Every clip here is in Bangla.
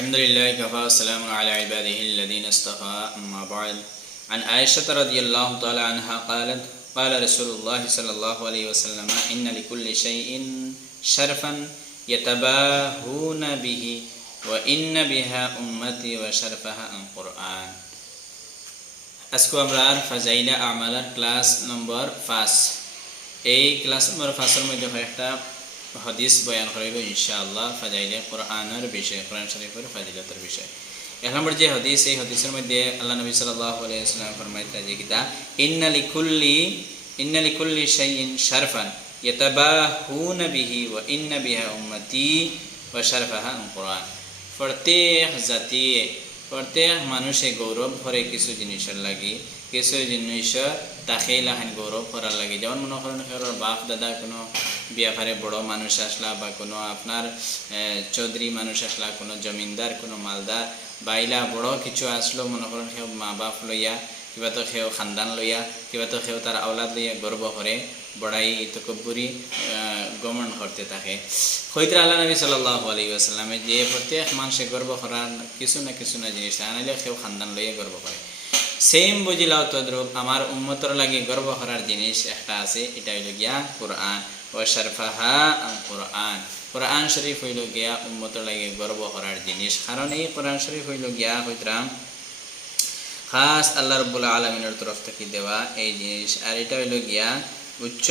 الحمد لله كفى والسلام على عباده الذين اصطفى أما بعد عن عائشة رضي الله تعالى عنها قالت قال رسول الله صلى الله عليه وسلم إن لكل شيء شرفا يتباهون به وإن بها أمتي وشرفها القرآن আজকে আমরা ফাজাইলা আমালার ক্লাস নম্বর 5 এই ক্লাস নম্বর 5 এর মধ্যে একটা হাদিস বয়ান করিব ইনশাআল্লাহ ফাজাইলে কোরআনের বিষয় কোরআন শরীফের ফাজিলতের বিষয়। এক নম্বর যে হাদিস, এই হাদিসের মধ্যে আল্লাহ নবী সাল্লাল্লাহু আলাইহি ওয়াসাল্লাম ফরমাইতেন যে কিতা ইন্না লিকুল্লি শাইইন শারফান ইয়াতাবাহুনা বিহি ওয়া ইন্না বিহা উম্মতি ওয়া শারফাহা আল কোরআন। প্রত্যেক মানুষে গৌরব করে কিছু জিনিসের লাগি, কিছু জিনিস তাকে লাহান গৌরব করার লাগে। যেমন মনে করেন বাপ দাদা কোনো ব্যাপারে বড় মানুষ আসলা বা কোনো আপনার চৌধুরী মানুষ আসলা, কোনো জমিনদার কোনো মালদার বাইলা বড় কিছু আসলো, মনে করেন সেও মা বাপ লইয়া কিবা তো সেও খানদান লইয়া কিবা তো সেও তার আওলাদ লইয়া গর্ব করে বড়াই তকব্বুরি গমন করতে থাকে। হইতে আল্লাহ নবী সাল্লাল্লাহু আলাইহি ওয়াসাল্লামে যে প্রত্যেক মানুষে গর্ব করার কিছু না জিনিস আনাইলে সেও খানদান লইয়া গর্ব করে। সেম বুঝিলাও তদ্রুপ আমার উম্মতর লাগে গর্ব করার জিনিস একটা আছে, এটা হইল গিয়া কোরআন ও শারফাহা আল কোরআন। কোরআন শরীফ হইল গিয়া উম্মতর লাগে গর্ব করার জিনিস, কারণ এই কোরআন শরীফ হইল গিয়া হইতরাম খাস আল্লাহ রাব্বুল আলামিনের তরফ থেকে দেওয়া এই জিনিস। আর এটা হইল গিয়া উচ্চ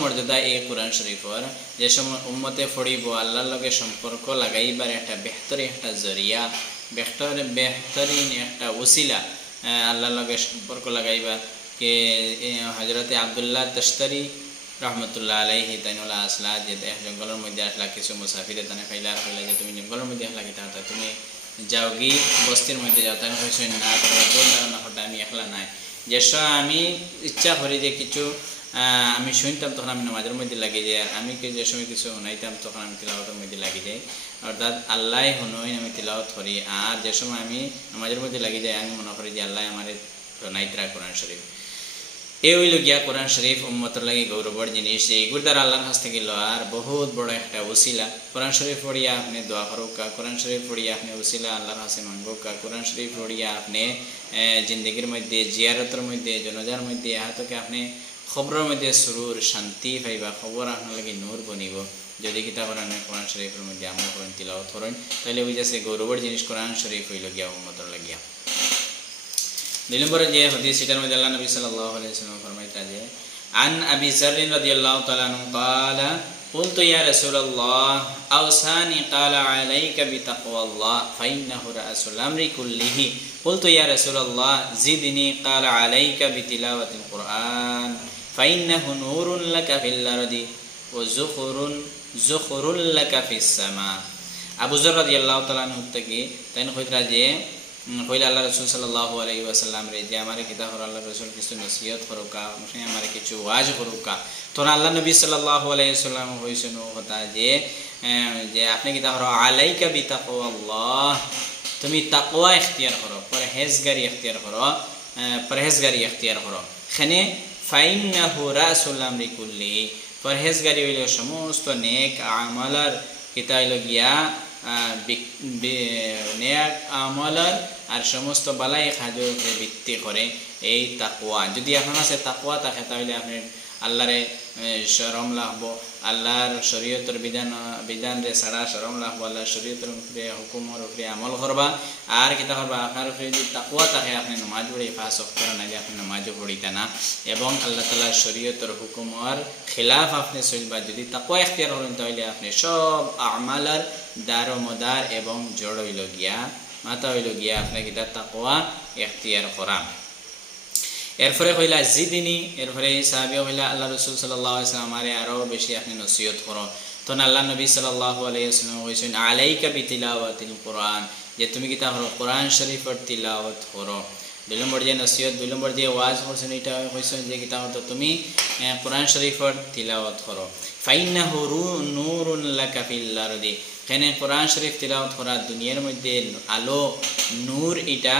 মর্যাদা এই কোরআন শরীফর। যে সময় উম্মতে পড়িব আল্লাহর লগে সম্পর্ক লাগাইবার একটা বেহতরিন একটা জরিয়া, বেহতরিন একটা ওসিলা আল্লাহর লগে সম্পর্ক লাগাইবা। কে হযরতে আব্দুল্লাহ তশতারি রহমতুল্লাহ আলাইহি তাইনুল্লাহ আসলা যে জঙ্গলের মধ্যে আসলা, কিছু মুসাফিরে তানে খাইলা যে তুমি জঙ্গলের মধ্যে আসলা কিতা হতা, তুমি যাও গি বস্তির মধ্যে যাও। তাই হয়েছে না তোমার আমি একলা নাই, যেস আমি ইচ্ছা করি যে কিছু আমি শুনতাম তখন আমি নামাজের মধ্যে লাগি যাই, আর আমি যে সময় কিছু শুনাইতাম তখন আমি তিলাওয়াতের মধ্যে লাগি যাই। অর্থাৎ আল্লাহ শুনোই আমি তিলাওয়াত করি, আর যে সময় আমি নামাজের মধ্যে লাগি যাই আমি মনে করি যে আল্লাহ আমার শোনাইতরা কোরআন শরীফ। এই হইল গিয়া কোরআন শরীফ উম্মতর লাগে গৌরবর জিনিস। এইগুর দ্বারা আল্লাহর কাছ থেকে লওয়ার বহুত বড় একটা ওসিলা। কোরআন শরীফ পড়িয়া আপনি দোয়া করুকা, কোরআন শরীফ পড়িয়া আপনি ওসিলা আল্লাহর কাছে মাঙ্গুকা, কোরআন শরীফ পড়িয়া আপনি জিন্দগির মধ্যে জিয়ারতের মধ্যে জনজার মধ্যে হাতকে আপনি খবরের মধ্যে সুরুর শান্তি পাইবা, খবর আপনার লাগে নূর বনিব। যদি কিতাব কোরআন শরীফের মধ্যে আমল করেন তিলাওয়াত করেন তাহলে ওই যাচ্ছে গৌরবর জিনিস কোরআন শরীফ হইল গিয়া উম্মতর লাগিয়া। 2 নম্বরে যে হাদিস, সেটার মধ্যে আল্লাহ নবী সাল্লাল্লাহু আলাইহি ওয়াসাল্লাম ফরমাইতা যে আন আবি যার রাদিয়াল্লাহু তাআলা আনহু ক্বালা قلت يا رسول الله أوصاني قال عليك بتقوى الله فإنه رأس الأمر كله قلت يا رسول الله زدني قال عليك بتلاوة القرآن فإنه نور لك في الأرض وزخر لك في السماء। আবু যর রাদিয়াল্লাহু তাআলা আনহু থেকে তাইন কইরা যে কইলা আল্লাহ রাসূল সাল্লাল্লাহু আলাইহি ওয়াসাল্লাম রে যে আমারে কিতা হর আল্লাহ রাসূল কিছু নসিহত করুকা, মুসে আমারে কিছু ওয়াজ করুকা। তোরা আল্লাহ নবী সাল্লাল্লাহু আলাইহি ওয়াসাল্লাম হইছেন কথা যে আপনি কিতা হর আলাইকা বিতাকওয়াল্লাহ, তুমি তাকওয়া ইখতিয়ার করো, পরহেজগারি ইখতিয়ার করো। খানে ফাইন্নাহু রাসুল আমরি কুল্লি, পরহেজগারি হইল সমস্ত নেক আমলের কিতা হইল গিয়া নেক আমলের আর সমস্ত বালাই কাজের উপরে ভিত্তি করে এই তাকওয়া। যদি আপনার কাছে তাকওয়া থাকে তাহলে আপনি আল্লাহরে শরম লাগবো, আল্লাহর শরীয়তের বিধান রে ছাড়া শরম লাগবো, আল্লাহর শরীয়তের উপরে হুকুমের উপরে আমল করবা। আর কিতা করবা, আপনার উপরে যদি তাকওয়া থাকে আপনি নামাজ পড়ি 5 ওয়াক্ত নাইলে আপনি নামাজও পড়িতে না, এবং আল্লাহ তাআলার শরীয়তের হুকুমের খিলাফ আপনি চলবা। যদি তাকওয়া ইখতিয়ার করেন তাহলে আপনি সব আমালের দারোমদার এবং জড় হইল গিয়া মাথা হইল গিয়া আপনি কিতা তাকওয়া ইখতিয়ার করা। এরপরে কইলা জিদিনী, এরপরে সাহাবী কইলা আল্লাহ রাসূল সাল্লাল্লাহু আলাইহি ওয়াসাল্লাম আমারে আরো বেশি আপনি নসিহত করো। তখন আল্লাহ নবী সাল্লাল্লাহু আলাইহি ওয়াসাল্লাম কইছেন আলাইকা বিতিলাওয়াতিল কোরআন, যে তুমি কিতা করো কোরআন শরীফের তিলাওয়াত করো। 2 নম্বর যে নসিহত, 2 নম্বর যে ওয়াজ করছেন এটা কইছেন যে কিতা হতো তুমি কোরআন শরীফের তিলাওয়াত করো। ফাইন্নাহু নূরুন লাকা ফিল আরদি, এখানে কোরআন শরীফ তিলাওয়াত করা দুনিয়ার মধ্যে আলো নূর এটা,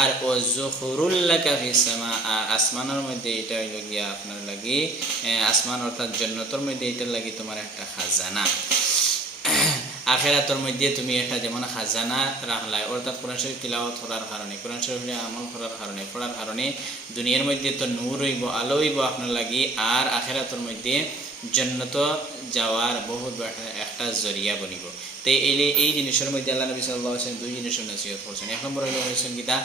আর ও যুখরুল লাকা ফিস সামা, আর আসমানের মধ্যে এটা হইল গিয়া আপনার লাগি আসমান অর্থাৎ জান্নাতের মধ্যে এটার লাগি তোমার একটা খাজানা। আখেরাতের মধ্যে তুমি একটা যেমন খাজানা রাখলাই, অর্থাৎ কোরআন শরীফ তিলাওয়াত করার কারণে, কোরআন শরীফে আমল করার কারণে, পড়ার কারণে দুনিয়ার মধ্যে তো নূর হইব, আলো হইব আপনার লাগি, আর আখেরাতের মধ্যে জান্নাত যাওয়ার বহুত একটা জরিয়া বনিব। তো এই জিনিসের মধ্যে আল্লাহ নবী সাল্লাল্লাহু আলাইহি ওয়াসাল্লাম দুই জিনিসের নসিহত করছেন। এক নম্বর হইল হয়েছেন কিতা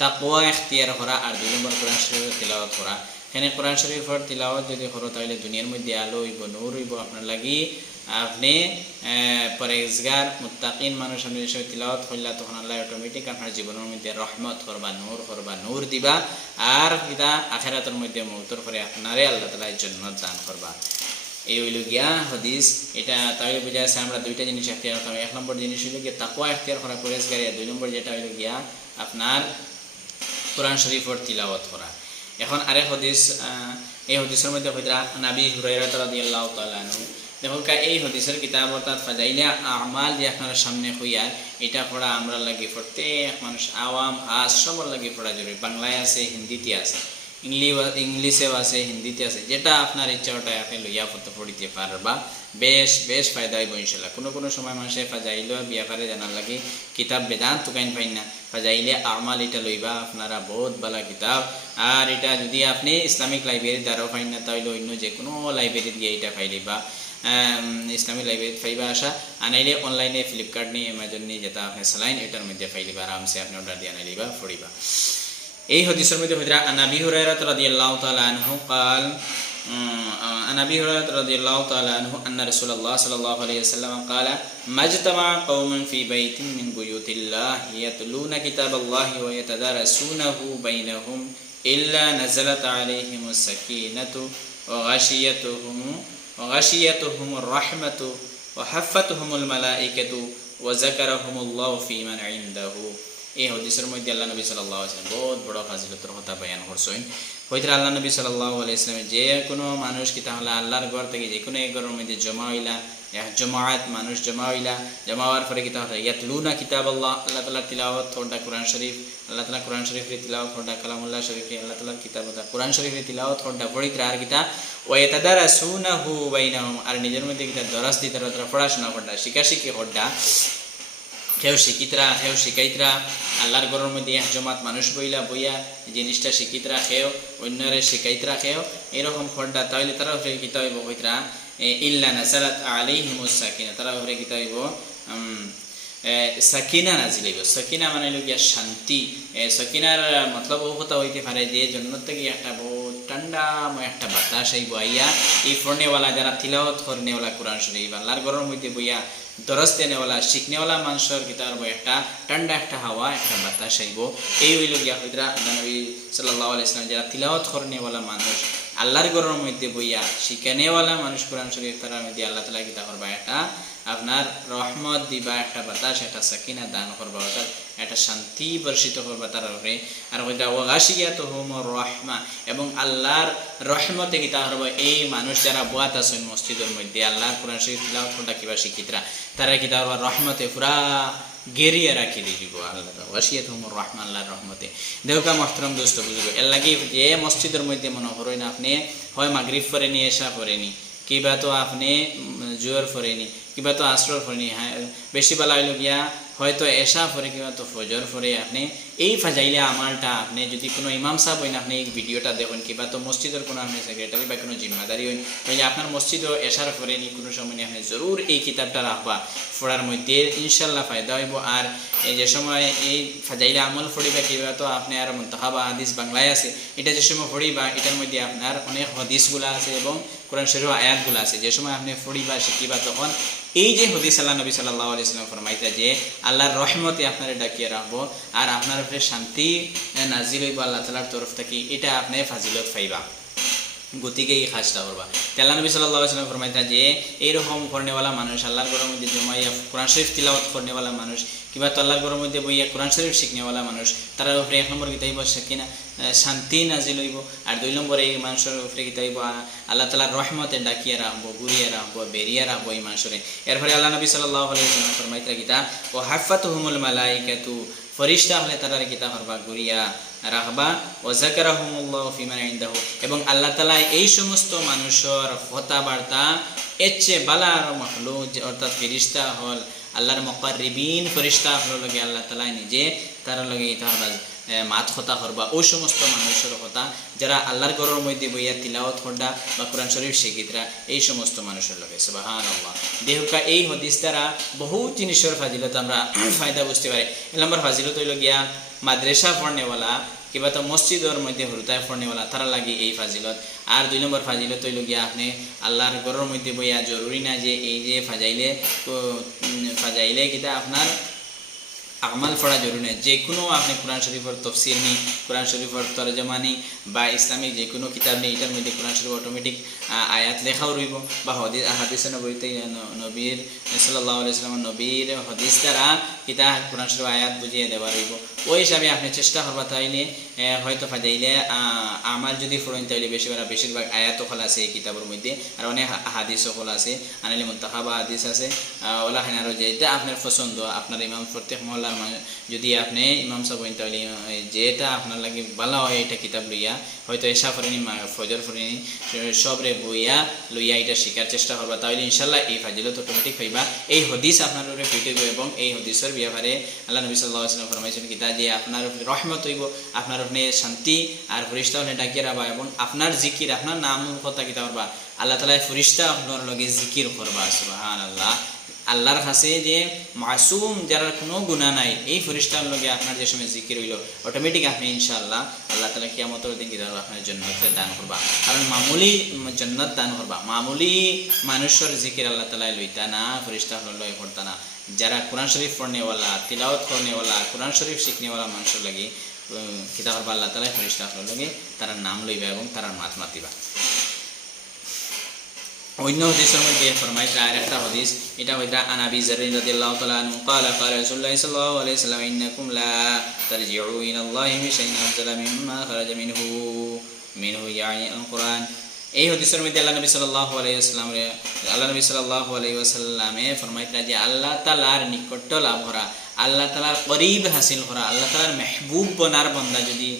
তাকওয়া ইখতিয়ার করা, আর দুই নম্বর কোরআন শরীফের তিলাওয়াত করা। এখানে কোরআন শরীফের তিলাওয়াত যদি করো তাহলে দুনিয়ার মধ্যে আলো হইব, নূর হইব আপনার লাগি, আপনি পরেজগার মুত্তাকিন মানুষ আপনি এসব তিলাওয়াত করলা তখন আল্লাহ অটোমেটিক আপনার জীবনের মধ্যে রহমত করবা, নূর দিবা, আর কিতা আখিরাতের মধ্যে মৌতর করে আপনারে আল্লাহ তাআলা জান্নাত দান করবা। এই হইল গিয়া হাদিস। এটা তাহলে বোঝা যাচ্ছে আমরা দুইটা জিনিস এখতিয়ার করতে হবে। এক নম্বর জিনিস হইল গিয়া তাকওয়া এখতিয়ার করা, পরেজগারি, আর দুই নম্বর যেটা হইল গিয়া আপনার কোরআন শরীফের তিলাওয়াত করা। এখন আরেক হাদিস, এই হাদিসের মধ্যে হইরা নবী হুরায়রা রাদিয়াল্লাহু তাআলা আনহু, দেখো এই হাদিসের কিতাব অর্থাৎ ফাজাইলে আমাল যে আপনার সামনে হইয়া এটা পড়া আমরা লাগি, প্রত্যেক মানুষ আওয়াম খাস সবার লাগি পড়া জরুরি। বাংলায় আছে, হিন্দিতে আছে, ইংলিশেও আছে, হিন্দিতে আছে, যেটা আপনার ইচ্ছা ওটা আপনি লইয়া পড়িতে পারবা, বেশ ফায়দা হইব ইনশাল্লাহ। কোনো সময় মানুষের ফাজাইলেও বিয়াপারে জানার লাগে কিতাব বেদান তুকাইন পাইন না, ফাজাইলে আমাল এটা লইবা আপনারা, বহুত ভালো কিতাব। আর এটা যদি আপনি ইসলামিক লাইব্রেরির দ্বারাও পাইন না তাহলে অন্য যে কোনো লাইব্রেরি দিয়ে এটা পাইলিবা, ইসলামিক লাইব্রেরি পাইবা আসা, আনাইলে অনলাইনে ফ্লিপকার্ট নিয়ে, অ্যামাজন নিয়ে, যেটা আপনি চালাইন এটার মধ্যে পাইলিবা, আরামসে আপনি অর্ডার দিয়ে আনাইলিবা, পড়িবা। এই হাদিসের মধ্যে হযরত আবু হুরায়রা রাদিয়াল্লাহু তাআলা আনহু قال عن ابي هريره رضي الله تعالى عنه ان رسول الله صلى الله عليه وسلم قال ما اجتمع قوم في بيت من بيوت الله يتلون كتاب الله ويتدارسونه بينهم الا نزلت عليهم السكينه وغشيتهم الرحمه وحفتهم الملائكه وذكرهم الله في من عنده। এই হাদিসের মধ্যে আল্লাহ নবী সাল্লাল্লাহু আলাইহি ওয়াসাল্লাম বহুত বড় ফাজিলতের কথা বয়ান করছেন। হয়তো আল্লাহ নবী সাল্লাল্লাহু আলাইহি ওয়াসাল্লাম যে কোনো মানুষ কি তাহলে আল্লাহর ঘর থেকে যে কোনো এক ঘরের মধ্যে জমা হইলা, জমাআত মানুষ জমা হইলা, জমা হওয়ার পরে কি তাহলে ইয়াতলুনা কিতাবাল্লাহ, আল্লাহ তাআলার তিলাওয়াত করদা কোরআন শরীফ, আল্লাহ তাআলা কোরআন শরীফের তিলাওয়াত করদা, কালামুল্লাহ শরীফে আল্লাহ তাআলার কিতাব দা কোরআন শরীফের তিলাওয়াত করদা, পড়িতরা আর কিতা ওয়া ইয়াতাদারাসুনাহু বাইনাহুম, আর নিজের মধ্যে কিতা দরাস দিতে তারা পড়াশোনা করদা, শিখাশিখি করদা, কেউ শিক্ষিতরা কেউ শিখাইতরা, আল্লাহর ঘরের মধ্যে জমাত মানুষ বইয়া জিনিসটা শিক্ষিতরা খেয়েও অন্যরে শিখাইতরা খেয়েও এরকম খড্ডা, তাহলে তারা উপরে কিতা হইব হইতরা ইল্লা নাসালাত আলাইহিমুস সাকিনা, তারা উপরে কিতা হইব সাকিনা নাজিল হইব। সাকিনা মানে হইল গিয়া শান্তি। সাকিনার মতলব ও কথা হইতে পারে যে জন্নত থেকে একটা বহুত ঠান্ডাময় একটা বাতাস আইব আইয়া এই পড়নেওয়ালা যারা তিলাওয়াত করনেওয়ালা কোরআন শরীফ আল্লাহর ঘরের মধ্যে বইয়া দরস দেনেওয়ালা শিখনেওয়ালা মানুষের কিতাব একটা ঠান্ডা একটা হাওয়া একটা বাতাস আইব। এই হইল গিয়া হইতরা নবী সাল্লাল্লাহু আলাইহি ওয়াসাল্লাম যারা তিলাওয়াত করনেওয়ালা মানুষ, আল্লাহর ঘরের মধ্যে বইয়া শিখানেওয়ালা মানুষ কোরআন শরীফ তার মধ্যে আল্লাহ তাআলা কিতা করবা একটা আপনার রহমত দিবা, একটা বাতাস, একটা সাকিনা দান করবা, অর্থাৎ একটা শান্তি বর্ষিত করবা তার উপরে। আর ওইটা ওয়াগাশিয়াতুহুমুর রাহমা, এবং আল্লাহর রহমতে কিতা করবা এই মানুষ যারা বুয়াত আছেন মসজিদের মধ্যে আল্লাহর কোরআন শরীফ তিলাওয়াত করতে কিবা শিক্ষিতরা, তারা কিতা করবা রহমতে পুরা গেরিয়ে রাখি দিব আল্লাহ ওয়াশিয়াতুহুমুর রাহমা, আল্লাহর রহমতে। দেউকা মুহতারাম দোস্ত বুঝবে এর লাগি যে মসজিদের মধ্যে মনে করেন আপনি হয় মাগরিব পড়েনি, এশা পড়েনি, কিবা তো আপনি জোহর পড়েনি, কিবা তো আসর পড়েনি, হ্যাঁ বেশি বেলা হইল গিয়া হয়তো এশা পড়ে, কিবা তো ফজর পড়ে, আপনি এই ফাজাইলে আমালটা আপনি যদি কোনো ইমাম সাহেব হইন আপনি এই ভিডিওটা দেখুন, কিবা তো মসজিদের কোনো আপনি সেক্রেটারি বা কোনো জিম্মাদারি হইন, তাহলে আপনার মসজিদও এশার পড়েনি কোনো সময় আপনি জরুর এই কিতাবটা রাখবা, পড়ার মধ্যে ইনশাল্লাহ ফায়দা হইব। আর এই যে সময় এই ফাজাইলে আমল পড়িবা কিবা তো আপনি আর মুনতাখাবা হাদিস বাংলায় আছে, এটা যে সময় পড়িবা এটার মধ্যে আপনার অনেক হাদিসগুলো আছে এবং কোরআন শরীফের আয়াতগুলো আছে, যে সময় আপনি পড়িবা শিখিবা তখন এই যে হাদিস আল্লাহ নবী সাল্লাল্লাহু আলাইহি ওয়াসাল্লাম ফরমাইতা যে আল্লাহর রহমতে আপনারে ডাকিয়ে রাখবো আর আপনার উপরে শান্তি নাজিল হইব আল্লাহ তাআলার তরফ থেকে, এটা আপনি ফাজিলত পাইবা। গতিকে এই কাজটা করবা। আল্লাহ নবী সাল্লাল্লাহু আলাইহি ওয়াসাল্লাম ফরমাইতা যে এইরকম করনেওয়ালা মানুষ, আল্লাহর ঘরের মধ্যে জমাইয়া কোরআন শরীফ তিলাওয়াত করনেওয়ালা মানুষ, কিংবা তো আল্লাহর ঘরের মধ্যে বইয়া কোরআন শরীফ শিখনেওয়ালা মানুষ, তার উপরে এক নম্বর কিতা হইব সাকিনা শান্তি নাজিল হইব, আর দুই নম্বরে এই মানুষের উপরে কিতা হইব আল্লাহ তাআলার রহমতে ডাকিয়ে রাখবো, ঘুরিয়ে রাখবো, বেরিয়ে রাখবো এই মানুষের। এরপরে আল্লাহ নবী সাল্লাল্লাহু আলাইহি ওয়াসাল্লাম ফরমাইতা কিতা ও হাফাতুহুমুল মালাইকাতু, ফরিশতা হলে তারা কিতা করবা ঘুরিয়া রাখবা, ও যাকারাহুমুল্লাহু ফি মান ইনদাহু, এবং আল্লাহ তাআলা এই সমস্ত মানুষের কথাবার্তা এর চেয়ে বালা আর মাখলুক অর্থাৎ ফেরেশতা হল আল্লাহর মুকাররিবিন ফেরেশতা হলো লগে আল্লাহ তাআলা নিজে তার লগে তার মাত কথা করবা ওই সমস্ত মানুষের কথা যারা আল্লাহর ঘরের মধ্যে বইয়া তিলাওয়াত করডা বা কোরআন শরীফ শিখিতরা এই সমস্ত মানুষের লগে সুবহানাল্লাহ। দেহকা এই হাদিস দ্বারা বহু জিনিসের ফাজিলত আমরা ফায়দা বুঝতে পারি। এক নম্বর ফাজিলত হইল গিয়া মাদ্রাসা পড়নেওয়ালা কিংবা তো মসজিদের মধ্যে হুরতায় পড়নেওয়ালা তারা লাগে এই ফাজিলত। আর 2 নম্বর ফাজিলত হইল গিয়া আপনি আল্লাহর ঘরের মধ্যে বইয়া জরুরি না যে এই যে ফাজাইলে কিতা আপনার আমাল পড়া জরুরি নয়। যে কোনো আপনি কোরআন শরীফের তফসির নিই, কোরআন শরীফের তরজমা নিই বা ইসলামিক যে কোনো কিতাব নেই, এটার মধ্যে কোরআন শরীফ অটোমেটিক আয়াত লেখাও রইব বা হাদিসে নবীতে নবীর সাল্লাল্লাহু আলাইহি ওয়াসাল্লাম নবীর হাদিস দ্বারা কিতা কোরআন শরীফ আয়াত বুঝিয়ে দেওয়া রইব। ওই হিসাবে আপনি চেষ্টা করবা তাইলে হয়তো ফাজাইলে আমার যদি ফোড়েন তাইলে বেশিরভাগ আয়াত হল আছে এই কিতাবের মধ্যে, আর অনেক হাদিসও হল আছে, আনালি মুনতাখাবা হাদিস আছে ওলা হেন আরও যেটা আপনার পছন্দ আপনার ইমাম প্রত্যেক মহল্লার যদি আপনি ইমাম সাহেব হইন তাহলে যেটা আপনার লাগে ভালো হয় এটা কিতাব লইয়া হয়তো এসা ফরিনি ফজর ফরিনি সবরে বইয়া লইয়া এটা শিকার চেষ্টা করবা তাহলে ইনশাল্লাহ এই ফাজিলত অটোমেটিক হইবা। এই হদিস আপনার উপরে ফিটিব এবং এই হদিসের ব্যাপারে আল্লাহ নবী সাল্লাল্লাহু আলাইহি ওয়াসাল্লাম ফরমাইছেন কিতা যে আপনার উপরে রহমত হইব, আপনার উপরে শান্তি আর ফেরেশতা হলে ডাকিয়ে রাখবা এবং আপনার জিকির আপনার নাম কথা কিতা করবা আল্লাহ তাআলা ফেরেশতা আপনার লগে জিকির করবা সুবহানাল্লাহ। আল্লাহর কাছে যে মাসুম যারা কোনো গুনাহ নাই এই ফেরেশতার লগে আপনার যে সময় জিকির হইল অটোমেটিক আপনি ইনশাআল্লাহ আল্লাহ তাআলা কিয়ামতের দিন কিতাব আপনার জান্নাত দান করবা। কারণ মামুলি জান্নাত দান করবা, মামুলি মানুষের জিকির আল্লাহ তাআলা লইতা না, ফেরেশতা লই করতা না। যারা কোরআন শরীফ পড়নেওয়ালা তিলাওয়াত করনেওয়ালা কোরআন শরীফ শিখনেওয়ালা মানুষের লাগে কিতাব করবা আল্লাহ তাআলা ফেরেশতা লগে তার নাম লইবা এবং তার মাত মাতিবা। অন্য হাদিসের মধ্যে ফরমাইছে আরেকটা হাদিস, এটা হইতা আন আবি যার রাদিয়াল্লাহু তাআলা আনহু قال قال رسول الله صلى الله عليه وسلم انكم لا ترجعوا الى الله بشيء افضل مما خرج منه يعني القرآن। এই হাদিসের মধ্যে আল্লাহ নবী সাল্লাল্লাহু আলাইহি ওয়াসাল্লামে ফরমাইতা যে আল্লাহ তাআলার নিকট লাভ করা, আল্লাহ তাআলার করিব হাসিল করা, আল্লাহ তাআলার মেহবুব বনার বান্দা যদি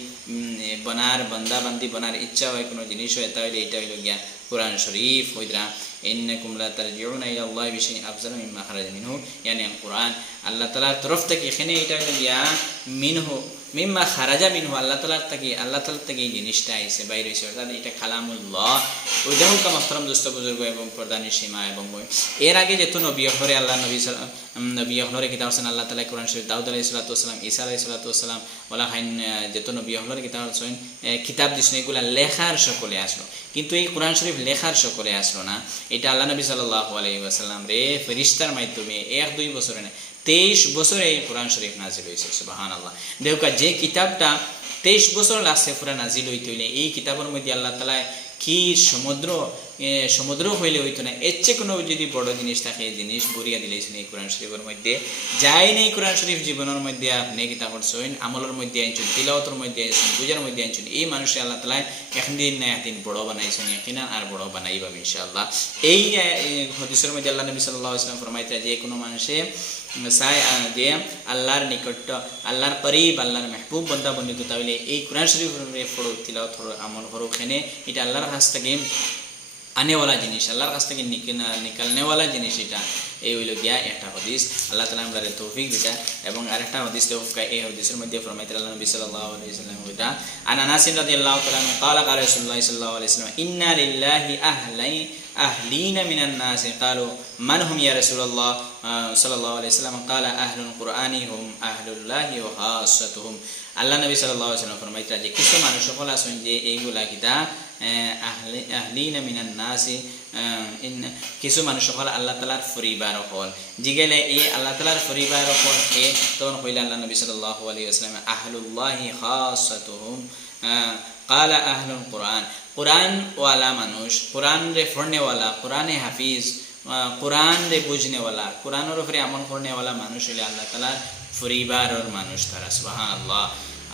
বান্দা বান্দি বনার ইচ্ছা হয় কোনো জিনিস হয় তাহলে এটা হইল গিয়া কোরআন শরীফ হইদরা ইন্নাকুম লা তারজিউনা ইলা আল্লাহি বিশাইইন আফজাল মিম্মা খারাজা মিনহু ইয়ানি কোরআন আল্লাহ তাআলার তরফ থেকে এখানে এটা হইল গিয়া মিনহু মিম্মা খারাজা মিনহু আল্লাহ তাআলার থেকে এই জিনিসটা আইছে বাইরে হইছে অর্থাৎ এটা কালামুল্লাহ। ওইটাও কা মাহতারাম দোস্ত বুজুর্গ এবং প্রধানের সীমা এবং এর আগে যেহেতু নবী হরে আল্লাহ নবী হরে কিতাব আছেন আল্লাহ তাআলা কোরআন শরীফ দাউদ আলাইহিস সালাতু ওয়াসালাম ঈসা আলাইহিস সালাতু ওয়াসালাম ওলা হাইন যেহেতু নবী হরে কিতাব আছেন কিতাব দিছেন এগুলা লেখার সকলে আসলো, কিন্তু এই কোরআন শরীফ লেখার সকলে আসলো না। এটা আল্লাহ নবী সাল্লাল্লাহু আলাইহি ওয়াসাল্লাম রে ফেরেশতার মাধ্যমে 1-2 বছরে না 23 বছরে এই কোরআন শরীফ নাজিল হয়েছে সুবহানাল্লাহ। দেখো যে কিতাবটা 23 বছর লাগছে পুরা নাজিল হইতে হইলে এই কিতাবের মধ্যে আল্লাহ তাআলা কি সমুদ্র হইলে হইতো না, এর চেয়ে কোনো যদি বড় জিনিস থাকে এই জিনিস বরিয়া দিলেছেন এই কোরআন শরীফের মধ্যে। যাই নেই কোরআন শরীফ জীবনের মধ্যে আপনি কিতাব করছেন আমলের মধ্যে আনছেন তিলাওয়াতের মধ্যে আনছেন বুঝার মধ্যে আনছেন এই মানুষে আল্লাহ তাআলা একদিন না একদিন বড় বানাইছেন ইয়াকিনান আর বড় বানাইবা ইনশাআল্লাহ। এই হাদিসের মধ্যে আল্লাহ নবী সাল্লাল্লাহু আলাইহি ওয়াসাল্লাম ফরমাইতে যে কোনো মানুষে চাই যে আল্লাহর নিকট আল্লাহর করিব আল্লাহর মেহবুব বান্দা বন্দি তাহলে এই কোরআন শরীফের পড়ো তিলাওয়াত করো আমল করো, এখানে এটা আল্লাহর কাছ থেকে আনেওয়ালা জিনিস, আল্লাহর কাছ থেকে নিকালনেওয়ালা জিনিস। এটা এই হইল গিয়া একটা হাদিস। আল্লাহ তাআলা আমাদের তৌফিক দিতা। এবং আরেকটা হাদিস এই হাদিসের মধ্যে ফরমাইতে আল্লাহ নবী সাল্লাল্লাহু আলাইহি ওয়াসাল্লাম ওইটা আন আনাস রাদিয়াল্লাহু তাআলা قال قال رسول الله صلى الله عليه وسلم إن لله أهلين من الناس قالوا من هم يا رسول الله صلى الله عليه وسلم قال أهل القرآن هم أهل الله وخاصتهم। আল্লাহ নবী সাল্লাল্লাহু আলাইহি ওয়াসাল্লাম ফরমাইতে যে কিছু মানুষ সকল আছেন যে এইগুলা কিতা আহলিনা মিনান নাসি কিছু মানুষ সকল আল্লাহ তাআলার পরিবার হল জিগেলে এই আল্লাহ তাআলার পরিবার হল এ তখন হইল আল্লাহ নবী সাল্লাল্লাহু আলাইহি ওয়াসাল্লাম আহলুল্লাহি খাসাতুহুম قال أهل القرآن قرآن ওয়ালা মানুষ, কোরআন রে পড়নেওয়ালা, কোরআনে হাফিজ, কোরআন রে বুঝনেওয়ালা, কোরআনের উপরে আমল করনেওয়ালা মানুষ হইলে আল্লাহ তাআলার পরিবারের মানুষ তারা সুবহানাল্লাহ।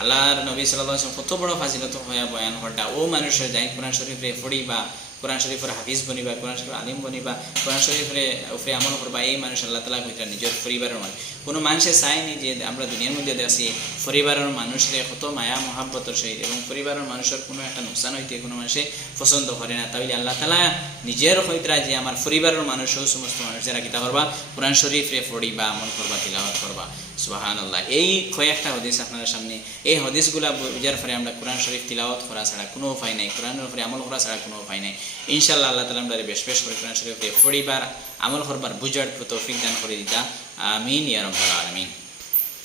আল্লাহর নবী সাল্লাল্লাহু আলাইহি ওয়াসাল্লাম কত বড় ফাজিলত হয়ে বয়ান করটা ও মানুষের যাই কোরআন শরীফ রে পড়িবা, কোরআন শরীফের হাফিজ বনিবা, কোরআন শরীফ আলিম বনিবা, কোরআন শরীফের উপরে আমল করবা, এই মানুষ আল্লাহ তাআলা কইতা নিজের পরিবারের মানুষ। কোনো মানুষে চায়নি যে আমরা দুনিয়ার মধ্যে আছি পরিবারের মানুষরে কত মায়া মহাব্বতর সহিত এবং পরিবারের মানুষের কোনো একটা নুকসান হইতে কোনো মানুষে পছন্দ করে না। তাহলে আল্লাহ তাআলা নিজের হইতরা যে আমার পরিবারের মানুষও সমস্ত মানুষ যারা কিতা করবা কোরআন শরীফরে পড়িবা আমল করবা তিলাওয়াত করবা। সুবহানাল্লাহ। এই কয়েকটা হাদিস আপনাদের সামনে, এই হাদিসগুলা বুঝার পরে আমরা কোরআন শরীফ তিলাওয়াত করা ছাড়া কোনো উপায় নাই, কোরআনের উপরে আমল করা ছাড়া কোনো উপায় নাই। ইনশাআল্লাহ আল্লাহ তাআলা আমরা বেশ বেশ করে কোরআন শরীফরে পড়িবার আমল করবার বুঝার তৌফিক দান করে দিতা। আমিন ইয়া রাব্বাল আলামিন।